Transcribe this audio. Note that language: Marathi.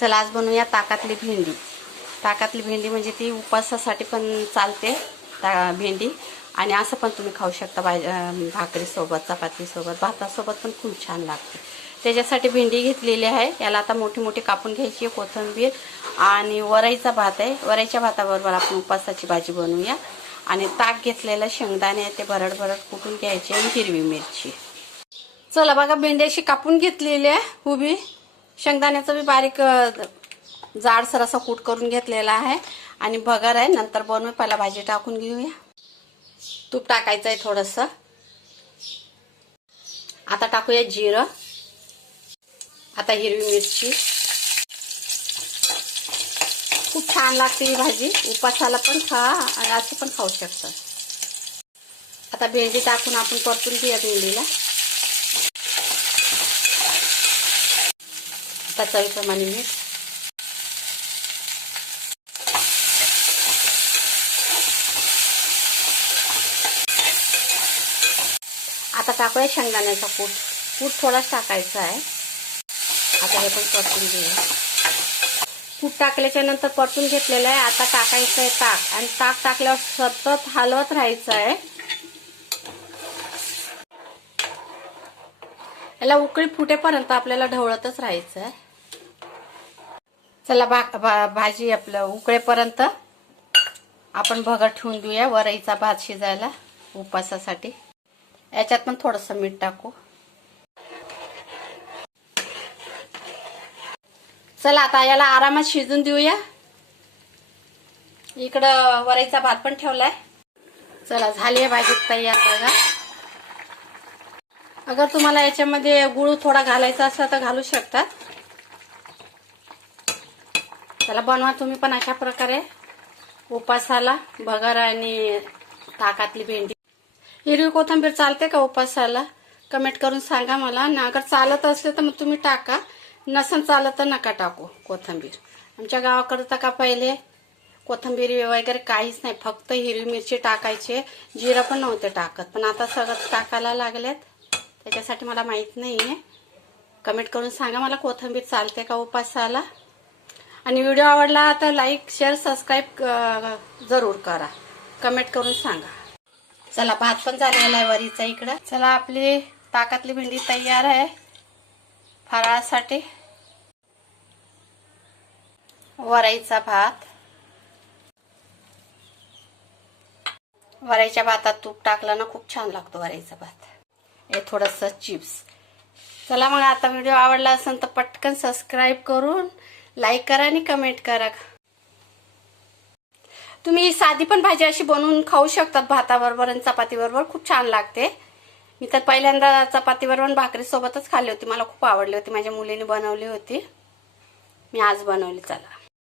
चला आज बनवूया ताकातली भेंडी. ताकातली भेंडी म्हणजे ती उपवासासाठी पण चालते ता भेंडी. आणि असं पण तुम्ही खाऊ शकता भाज भाकरीसोबत चपातीसोबत भातासोबत पण खूप छान लागते. त्याच्यासाठी भेंडी घेतलेली आहे. याला आता मोठी मोठी कापून घ्यायची आहे कोथिंबीर आणि वराईचा भात आहे. वराईच्या भाताबरोबर आपण उपासाची भाजी बनवूया. आणि ताक घेतलेलं शेंगदाणे आहे ते भरड भरड कुटून घ्यायचे आणि हिरवी मिरची. चला बघा भेंडी अशी कापून घेतलेली आहे उभी. शेंगदाण्याचं बी बारीक जाडसर असा कूट करून घेतलेला आहे. आणि भगर आहे नंतर बनवू पहिला भाजी टाकून घेऊया. तूप टाकायचं आहे थोडंसं. आता टाकूया जिरं. आता हिरवी मिरची. खूप छान लागते ही भाजी. उपासाला पण खा आणि अशी पण खाऊ शकतात आता भेंडी टाकून आपण परतून घेऊया भेंडीला. आता चवीप्रमाणे मीठ आता टाकूया शेंगदाण्याचा कूट. कूट थोडाच टाकायचा आहे. आता हे पण परतून घेऊया. कूट टाकल्याच्या नंतर परतून घेतलेलं आहे. आता टाकायचं आहे ताक. आणि ताक टाकल्यावर सतत हलवत राहायचं आहे. याला उकळी फुटेपर्यंत आपल्याला ढवळतच राहायचं आहे. चला भा भा- भाजी आपलं उकळेपर्यंत आपण भगर ठेवून देऊया वरईचा भात शिजायला उपासासाठी याच्यात पण थोडंसं मीठ टाकू. चला आता याला आरामात शिजून देऊया. इकडं वरईचा भात पण ठेवलाय. चला झाली आहे भाजी तयार बघा. अगर तुम्हाला याच्यामध्ये गुळ थोडा घालायचा असला तर घालू शकतात चला बनवा तुम्ही पण अशा प्रकारे. उपासाला भगर आणि ताकातली भेंडी. हिरवी कोथिंबीर चालते का उपासाला? कमेंट करून सांगा मला. ना अगर चालत असले तर मग तुम्ही टाका. नसन चालत तर नका टाकू कोथिंबीर. आमच्या गावाकडे तर का पहिले कोथंबीर वगैरे काहीच नाही. फक्त हिरवी मिरची टाकायचे. जिरं पण नव्हते टाकत. पण आता सगळं टाकायला लागलेत. त्याच्यासाठी मला माहीत नाही आहे कमेंट करून सांगा मला कोथिंबीर चालते का उपासाला? आणि व्हिडिओ आवडला तर लाईक शेअर सबस्क्राईब जरूर करा. कमेंट करून सांगा. चला भात पण झालेला आहे वरीचा इकडं. चला आपली ताकातली भेंडी तयार आहे फराळासाठी. वराईचा भात. वराईच्या भातात तूप टाकलं ना खूप छान लागतो वराईचा भात. हे थोडंसं चिप्स. चला मग आता व्हिडिओ आवडला असेल तर पटकन सबस्क्राईब करून लाईक करा आणि कमेंट करा. तुम्ही साधी पण भाजी अशी बनवून खाऊ शकतात भाताबरोबर आणि चपातीबरोबर खूप छान लागते. मी तर पहिल्यांदा चपातीबरोबर आणि भाकरीसोबतच खाल्ली होती. मला खूप आवडली होती. माझ्या मुलीने बनवली होती. मी आज बनवली चला.